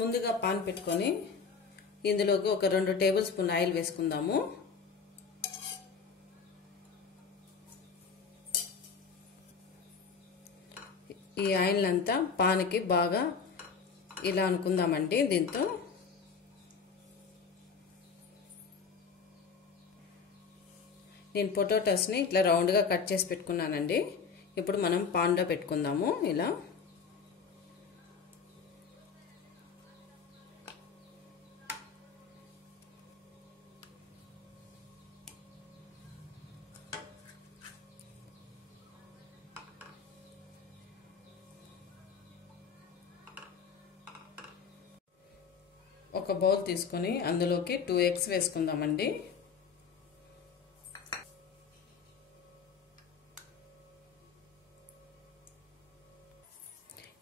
ముందుగా పాన్ పెట్టుకొని ఇందులోకి ఒక 2 టేబుల్ స్పూన్ ఆయిల్ వేసుకుందాము. ఈ ఆయిల్ అంతా పాన్కి బాగా ఇలా అనుకుందామండి. దీంతో నేను పొటాటోస్ని ఇట్లా రౌండ్గా కట్ చేసి పెట్టుకున్నానండి. ఇప్పుడు మనం పాన్లో పెట్టుకుందాము. ఇలా ఒక బౌల్ తీసుకొని అందులోకి 2 ఎగ్స్ వేసుకుందామండి.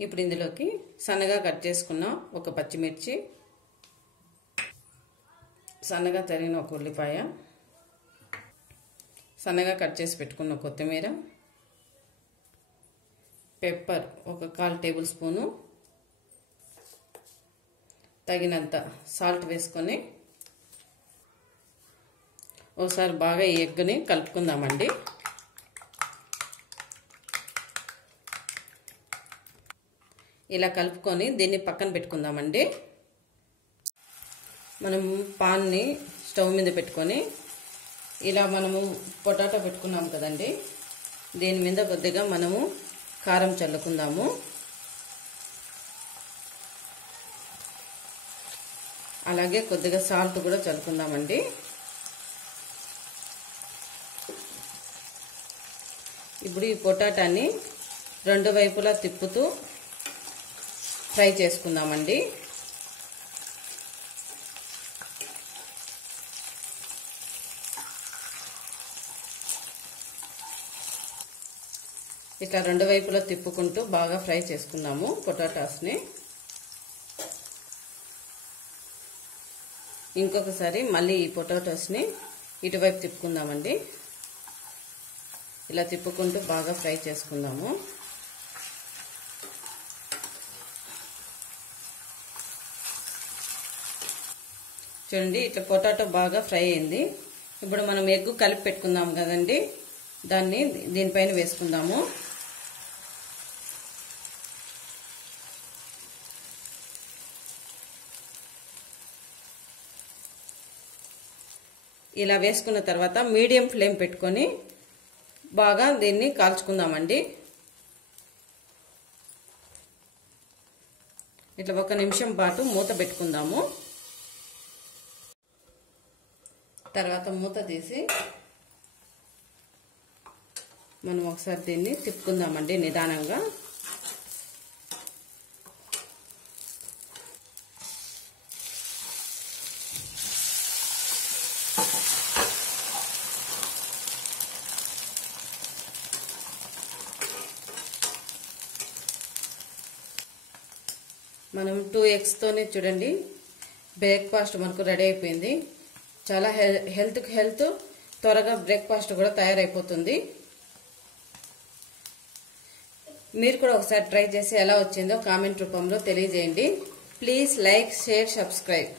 ఇప్పుడు ఇందులోకి సన్నగా కట్ చేసుకున్న ఒక పచ్చిమిర్చి, సన్నగా తరిగిన ఒక ఉల్లిపాయ, సన్నగా కట్ చేసి పెట్టుకున్న కొత్తిమీర, పెప్పర్ ఒక 1/4 టేబుల్ స్పూను, తగినంత సాల్ట్ వేసుకొని ఒకసారి బాగా ఈ ఎగ్ని కలుపుకుందామండి. ఇలా కలుపుకొని దీన్ని పక్కన పెట్టుకుందామండి. మనం పాన్ని స్టవ్ మీద పెట్టుకొని ఇలా మనము పొటాటో పెట్టుకున్నాం కదండి, దీని మీద కొద్దిగా మనము కారం చల్లుకుందాము. అలాగే కొద్దిగా సాల్ట్ కూడా చల్లుకుందామండి. ఇప్పుడు ఈ పొటాటాని 2 వైపులా తిప్పుతూ ఫ్రై చేసుకుందామండి. ఇట్లా 2 వైపులా తిప్పుకుంటూ బాగా ఫ్రై చేసుకుందాము పొటాటాస్ని. ఇంకొకసారి మళ్ళీ ఈ పొటాటోస్ని ఇటువైపు తిప్పుకుందామండి. ఇలా తిప్పుకుంటూ బాగా ఫ్రై చేసుకుందాము. చూడండి, ఇట్లా పొటాటో బాగా ఫ్రై అయింది. ఇప్పుడు మనం ఎగ్ కలిపి పెట్టుకుందాం కదండి, దాన్ని దీనిపైన వేసుకుందాము. ఇలా వేసుకున్న తర్వాత మీడియం ఫ్లేమ్ పెట్టుకొని బాగా దీన్ని కాల్చుకుందామండి. ఇట్లా 1 నిమిషం పాటు మూత పెట్టుకుందాము. తర్వాత మూత తీసి మనం ఒకసారి దీన్ని తిప్పుకుందామండి నిదానంగా. మనం 2 ఎగ్స్తోనే చూడండి బ్రేక్ఫాస్ట్ మనకు రెడీ అయిపోయింది. చాలా హెల్త్ త్వరగా బ్రేక్ఫాస్ట్ కూడా తయారైపోతుంది. మీరు కూడా ఒకసారి ట్రై చేసి ఎలా వచ్చిందో కామెంట్ రూపంలో తెలియజేయండి. Please like, share, subscribe.